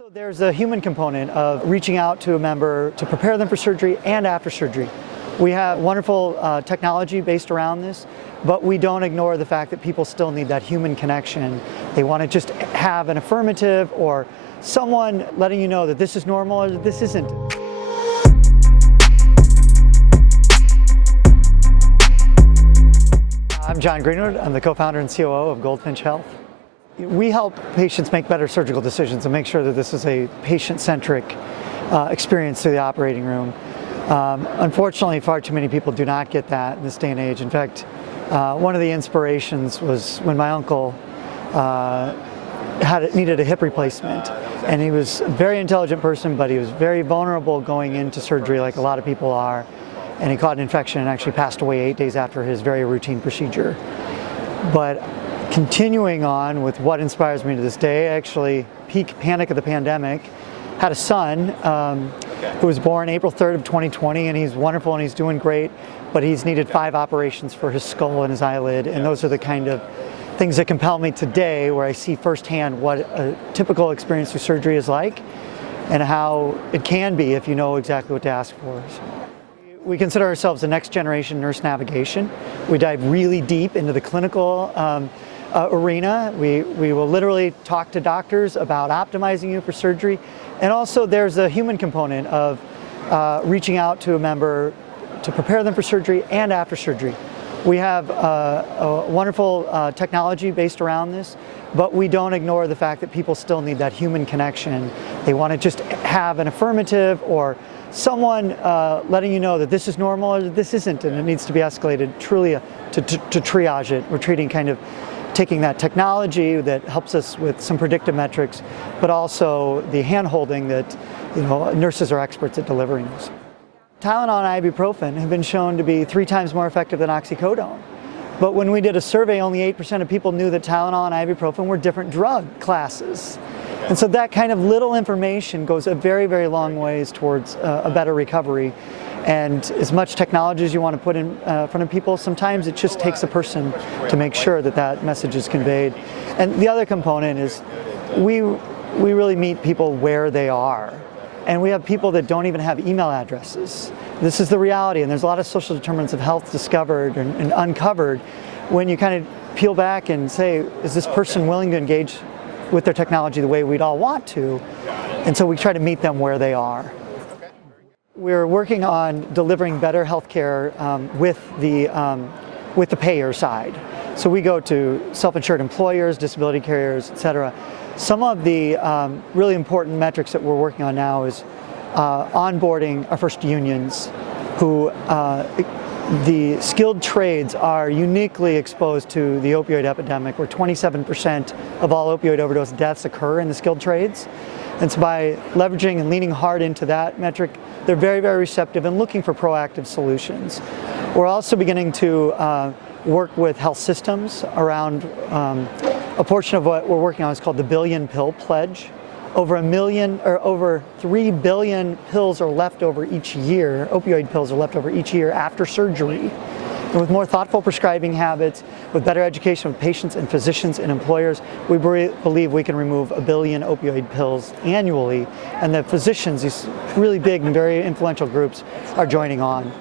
So there's a human component of reaching out to a member to prepare them for surgery and after surgery. We have wonderful technology based around this, but we don't ignore the fact that people still need that human connection. They want to just have an affirmative or someone letting you know that this is normal or that this isn't. I'm John Greenwood. I'm the co-founder and COO of Goldfinch Health. We help patients make better surgical decisions and make sure that this is a patient-centric experience through the operating room. Unfortunately, far too many people do not get that in this day and age. In fact, one of the inspirations was when my uncle needed a hip replacement. And he was a very intelligent person, but he was very vulnerable going into surgery like a lot of people are. And he caught an infection and actually passed away 8 days after his very routine procedure. But continuing on with what inspires me to this day, actually peak panic of the pandemic, had a son who was born April 3rd of 2020, and he's wonderful and he's doing great, but he's needed 5 operations for his skull and his eyelid, and those are the kind of things that compel me today, where I see firsthand what a typical experience through surgery is like and how it can be if you know exactly what to ask for. We consider ourselves the next generation nurse navigation. We dive really deep into the clinical arena. We will literally talk to doctors about optimizing you for surgery. And also there's a human component of reaching out to a member to prepare them for surgery and after surgery. We have a wonderful technology based around this, but we don't ignore the fact that people still need that human connection. They want to just have an affirmative or someone letting you know that this is normal or that this isn't, and it needs to be escalated truly to triage it. We're taking that technology that helps us with some predictive metrics, but also the hand-holding that nurses are experts at delivering this. Tylenol and ibuprofen have been shown to be 3 times more effective than oxycodone. But when we did a survey, only 8% of people knew that Tylenol and ibuprofen were different drug classes. And so that kind of little information goes a very, very long ways towards a better recovery. And as much technology as you want to put in front of people, sometimes it just takes a person to make sure that that message is conveyed. And the other component is we really meet people where they are. And we have people that don't even have email addresses. This is the reality, and there's a lot of social determinants of health discovered and uncovered when you kind of peel back and say, is this person willing to engage with their technology the way we'd all want to? And so we try to meet them where they are. We're working on delivering better healthcare with the payer side. So we go to self-insured employers, disability carriers, et cetera. Some of the really important metrics that we're working on now is onboarding our first unions, who the skilled trades are uniquely exposed to the opioid epidemic, where 27% of all opioid overdose deaths occur in the skilled trades. And so by leveraging and leaning hard into that metric, they're very, very receptive and looking for proactive solutions. We're also beginning to work with health systems around a portion of what we're working on is called the Billion Pill Pledge. Over 3 billion pills are left over each year, opioid pills are left over each year after surgery. And with more thoughtful prescribing habits, with better education of patients and physicians and employers, we believe we can remove 1 billion opioid pills annually. And the physicians, these really big and very influential groups, are joining on.